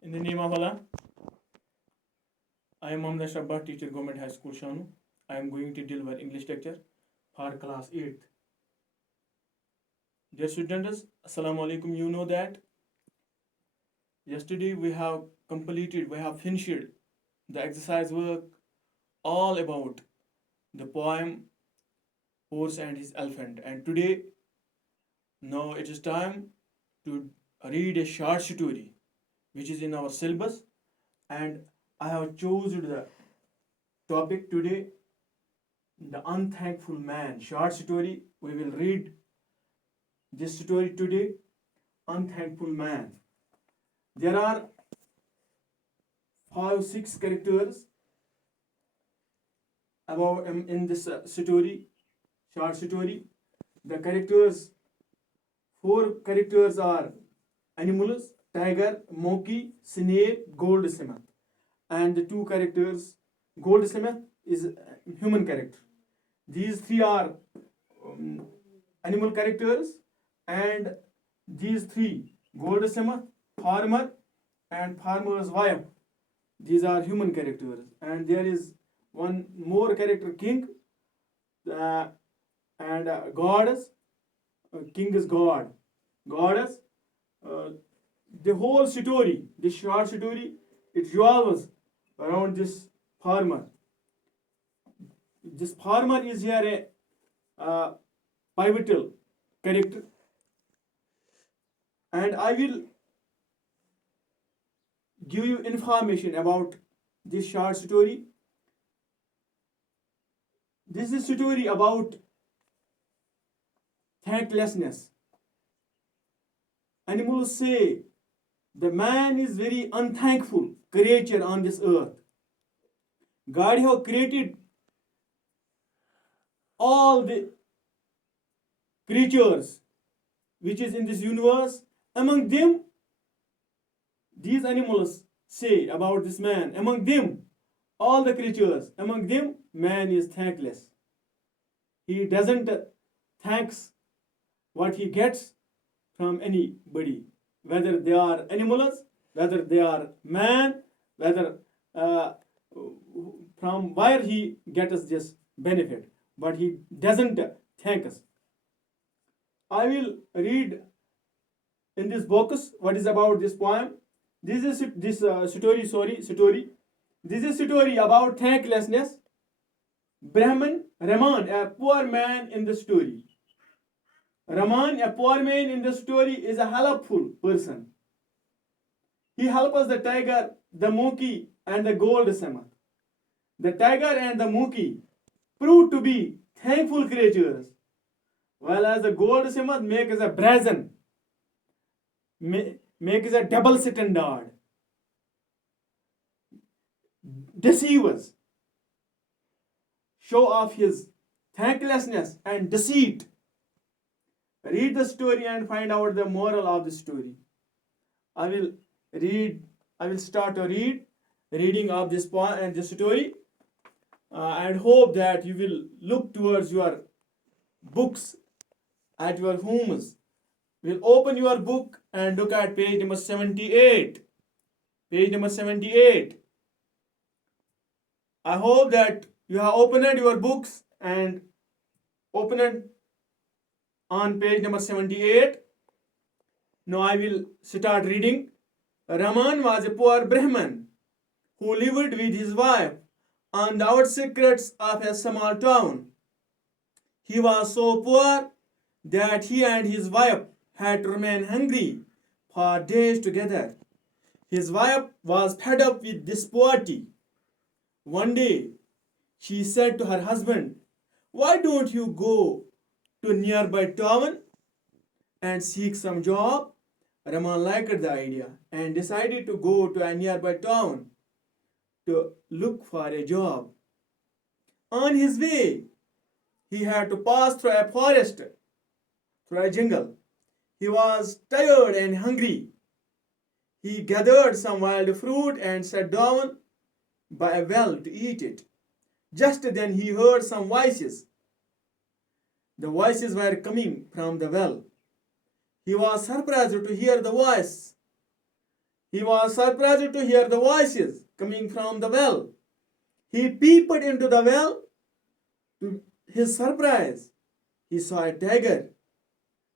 In the name of Allah, I am Mohammad Ashraf Bhatt, teacher, Government High School, Shanu. I am going to deliver English lecture for class 8th. Dear students, Assalamu alaikum. You know that yesterday we have finished the exercise work all about the poem Horse and His Elephant. And today, now it is time to read a short story which is in our syllabus, and I have chosen the topic today, the unthankful man. Short story. We will read this story today, unthankful man. There are 5-6 characters about in this short story. The characters, 4 characters are animals: tiger, monkey, snake, goldsmith, and the 2 characters, goldsmith is a human character. These 3 are animal characters, and these 3, goldsmith, farmer, and farmer's wife, these are human characters. And there is one more character, king, and goddess. King is god, goddess. The whole story, this short story, it revolves around this farmer. This farmer is here a pivotal character, and I will give you information about this short story. This is a story about thanklessness. Animals say the man is very unthankful creature on this earth. God have created all the creatures which is in this universe. Among them, these animals say about this man, among them, all the creatures, among them, man is thankless. He doesn't thanks what he gets from anybody, whether they are animals, whether they are man, whether from where he gets this benefit, but he doesn't thank us. I will read in this box what is about this poem. This is story. This is story about thanklessness. Brahman, Raman, a poor man in the story. Raman, a poor man in the story, is a helpful person. He helps the tiger, the monkey, and the goldsmith. The tiger and the monkey prove to be thankful creatures, while as the goldsmith makes a brazen, makes a double standard, deceivers, show off his thanklessness and deceit. Read the story and find out the moral of the story. I will start to reading of this poem and this story, and hope that you will look towards your books at your homes. Will open your book and look at page number 78. Page number 78. I hope that you have opened your books and opened on page number 78. Now I will start reading. Raman was a poor Brahmin who lived with his wife on the outskirts of a small town. He was so poor that he and his wife had to remain hungry for days together. His wife was fed up with this poverty. One day, she said to her husband, "Why don't you go to a nearby town and seek some job?" Raman liked the idea and decided to go to a nearby town to look for a job. On his way, he had to pass through a forest, through a jungle. He was tired and hungry. He gathered some wild fruit and sat down by a well to eat it. Just then he heard some voices. The voices were coming from the well. He was surprised to hear the voice. He was surprised to hear the voices coming from the well. He peeped into the well. To his surprise, he saw a tiger,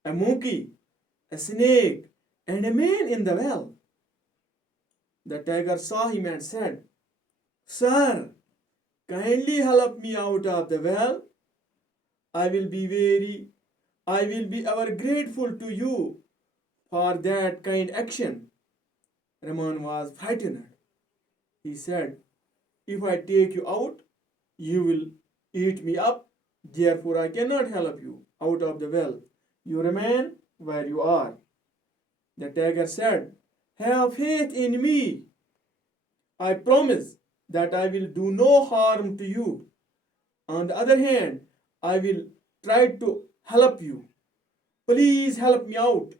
a monkey, a snake, and a man in the well. The tiger saw him and said, "Sir, kindly help me out of the well. I will be ever grateful to you for that kind action." Rahman was frightened. He said, "If I take you out, you will eat me up. Therefore, I cannot help you out of the well. You remain where you are." The tiger said, "Have faith in me. I promise that I will do no harm to you. On the other hand, I will try to help you. Please help me out."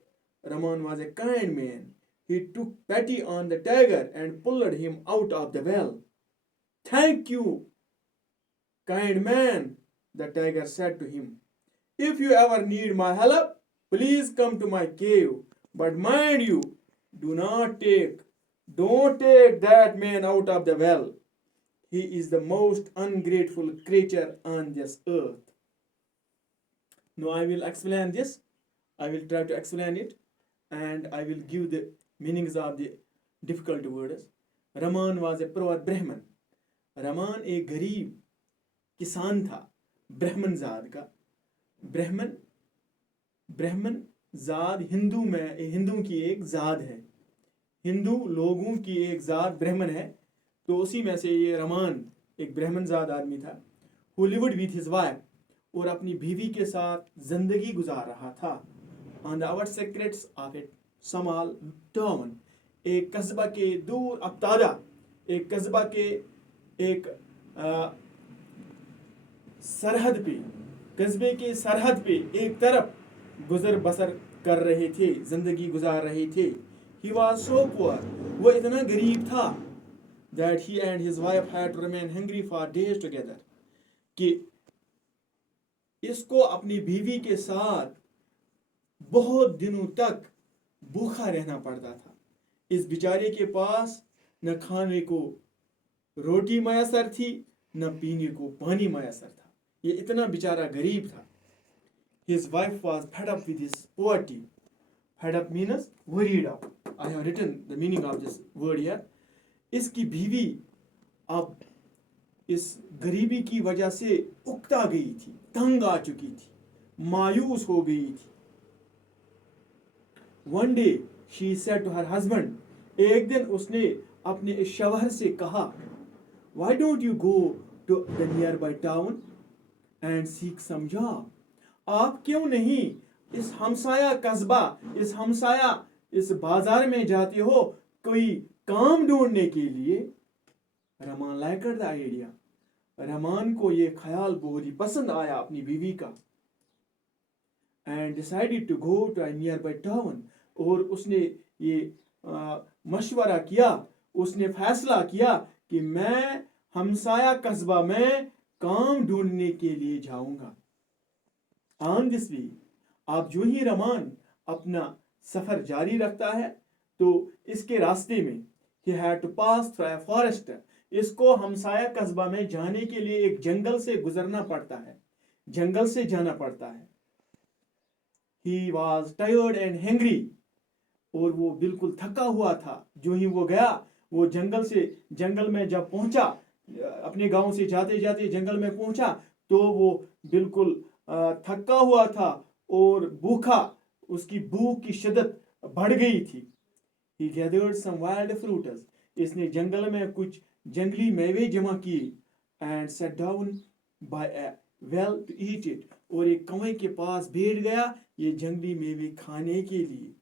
Rahman was a kind man. He took pity on the tiger and pulled him out of the well. "Thank you, kind man," the tiger said to him. "If you ever need my help, please come to my cave. But mind you, don't take that man out of the well. He is the most ungrateful creature on this earth." Now I will explain this. I will try to explain it, and I will give the meanings of the difficult words. Rahman was a poor Brahman. Rahman एक गरीब किसान था, ब्राह्मण जात का. ब्राह्मण जात हिंदू की एक जात है. हिंदू लोगों की एक जात ब्राह्मण है. तो उसी में से ये रहमान एक ब्राह्मण जात आदमी था. Who lived with his wife, और अपनी बीवी के साथ जिंदगी गुजार रहा था. On the outskirts of a small town, एक कस्बा के दूर अफ्तादा, एक कस्बा के एक सरहद पे, कस्बे के सरहद पे एक तरफ गुजर बसर कर रहे थे, जिंदगी गुजार रहे थे. He was so poor, वो इतना गरीब था, that he and his wife had to remain hungry for days together, कि इसको अपनी बीवी के साथ बहुत दिनों तक भूखा रहना पड़ता था. इस बेचारे के पास न खाने को रोटी मैसर थी, न पीने को पानी मैसर था. ये इतना बेचारा गरीब था. His wife was fed up with his poverty. Fed up means worried up. I have written the meaning of this word here. इसकी बीवी अब इस गरीबी की वजह से उकता गई थी, तंग आ चुकी थी, मायूस हो गई थी. One day she said to her husband, एक दिन उसने अपने शौहर से कहा, "Why don't you go to the nearby town and seek some job?" आप क्यों नहीं इस हमसाया कस्बा, इस बाजार में जाते हो कोई काम ढूंढने के लिए? Rahman liked the idea. Rahman को ये ख्याल बहुत ही पसंद आया अपनी बीवी का. And decided to go to a nearby town. और उसने ये मशवरा किया, उसने फैसला किया कि मैं हमसाया कस्बा में काम ढूंढने के लिए जाऊंगा. On this way, आप जो ही रहमान अपना सफर जारी रखता है, तो इसके रास्ते में he had to pass through a forest. इसको हमसाया कस्बा में जाने के लिए एक जंगल से गुजरना पड़ता है, जंगल से जाना पड़ता है. He was tired and hungry. और वो बिल्कुल थका हुआ था. जो ही वो गया, वो जंगल में जब पहुंचा, अपने गांव से जाते जाते जंगल में पहुंचा, तो वो बिल्कुल थका हुआ था और भूखा, उसकी भूख की शिद्दत बढ़ गई थी. He gathered some wild fruits. इसने जंगल में कुछ जंगली मेवे जमा किए. And sat down by a well to eat it. और एक कुएं के पास बैठ गया ये जंगली मेवे खाने के लिए.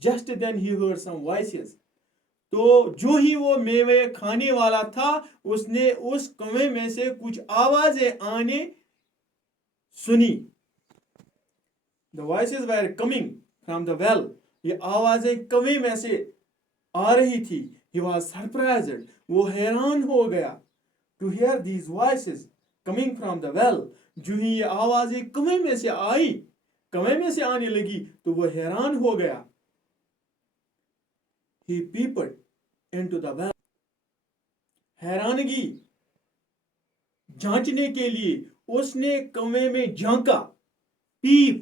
Just then he heard some voices. तो जो ही वो मेवे खाने वाला था, उसने उस कुएं में से कुछ आवाजें आने सुनी. The voices were coming from the well. ये आवाजें कुएं में से आ रही थी. He was surprised. वो हैरान हो गया. To hear these voices coming from the well. जो ही ये आवाजें कुएं में से आने लगी, तो वो हैरान हो गया. he peeped into the well. हैरानगी जांचने के लिए उसने कुएं में झांका. पीप,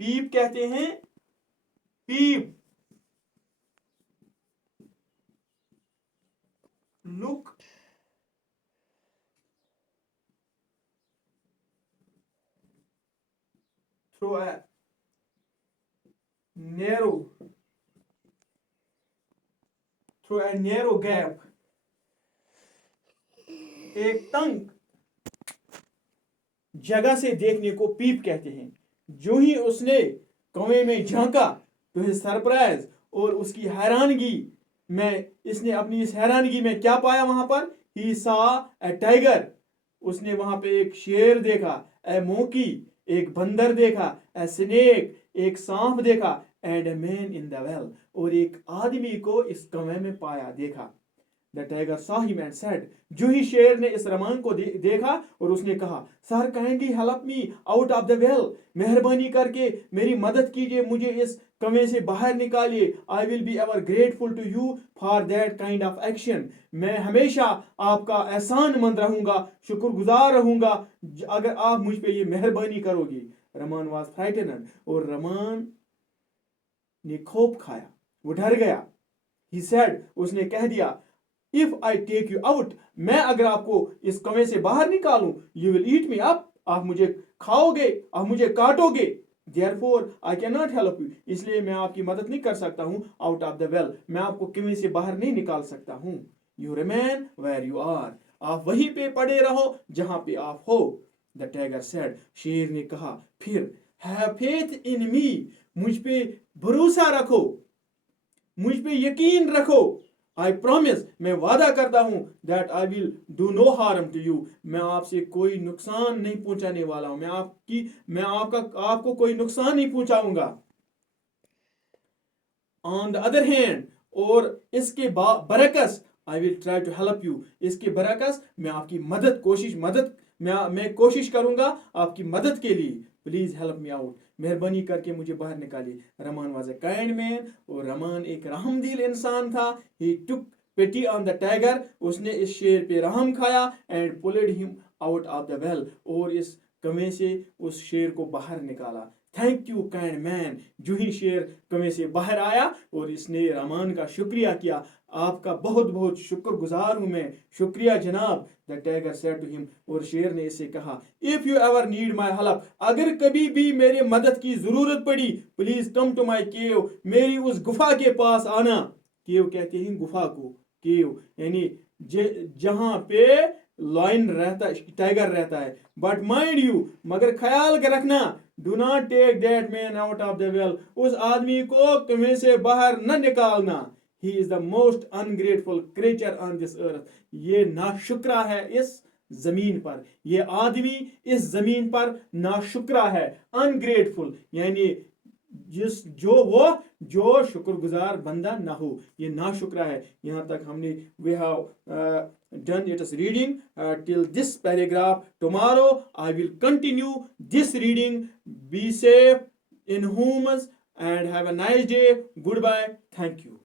पीप कहते हैं पीप. Look through a narrow gap. एक तंग जगह से देखने को पीप कहते हैं. जो ही उसने कुएं में झांका तो his सरप्राइज और उसकी हैरानगी में इसने अपनी इस हैरानगी में क्या पाया वहां पर. he saw a tiger. उसने वहां पे एक शेर देखा. a monkey, एक बंदर देखा. a snake, एक सांप देखा. and a man in the well, और एक आदमी को इस कुएं में पाया देखा. The tiger saw him and said, जो ही शेर ने इस रमान को देखा और उसने कहा, sir kindly help me out of the well. मेहरबानी करके मेरी मदद कीजिए, मुझे इस कुएं से बाहर निकालिए. I will be ever grateful to you for that kind of action. मैं हमेशा आपका एहसान मंद रहूंगा, शुक्रगुजार रहूंगा अगर आप मुझ पे ये मेहरबानी करोगे. रमान was frightened, और रमान ने खौफ खाया, वो डर गया. He said, उसने कह दिया, If I take you out, मैं अगर आपको इस कुएं से बाहर निकालूं, you will eat me up, आप मुझे खाओगे, आप मुझे काटोगे. Therefore, I cannot help you, इसलिए मैं आपकी मदद नहीं कर सकता हूं. Out of the well, मैं आपको कुएं से बाहर नहीं निकाल सकता हूं. You remain where you are, आप वहीं पे पड़े रहो जहां पे आप हो. The tiger said, शेर ने कहा फिर, Have faith in me, मुझ पे भरोसा रखो, मुझ पे यकीन रखो. I promise, मैं वादा करता हूं that I will do no harm to you, मैं आपसे कोई नुकसान नहीं पहुंचाने वाला हूं. मैं आपको कोई नुकसान नहीं पहुंचाऊंगा. On the other hand, और इसके बरकस, I will try to help you, इसके बरकस मैं आपकी मैं कोशिश करूंगा आपकी मदद के लिए. Please help me out, मेहरबानी करके मुझे बाहर निकालिए. Raman was a kind man, और रमान एक रहमदिल इंसान था. He took pity on the tiger, उसने इस शेर पे रहम खाया. And pulled him out of the well, और इस कुएं से उस शेर को बाहर निकाला. Thank you kind man, जो ही शेर कुएं से बाहर आया और इसने रमान का शुक्रिया किया. आपका बहुत बहुत शुक्रगुजार हूं मैं, शुक्रिया जनाब. The tiger said to him, और शेर ने इससे कहा, If you ever need my help, अगर कभी भी मेरे मदद की जरूरत पड़ी, please come to my cave, मेरी उस गुफा के पास आना. केव कहते हैं गुफा को, केव यानी जहां पे लाइन रहता है, टाइगर रहता है. बट माइंड यू, मगर ख्याल रखना, do not take that man out of the well, उस आदमी को कुएं से बाहर न निकालना. He is the most ungrateful creature on this earth. ये नाशुक्रा है इस जमीन पर, ये आदमी इस जमीन पर नाशुक्रा है. Ungrateful यानी जो शुक्रगुजार बंदा ना हो, ये नाशुक्रा है. यहाँ तक हमने we have done its reading till this paragraph. Tomorrow I will continue this reading. Be safe in homes and have a nice day. Goodbye. Thank you.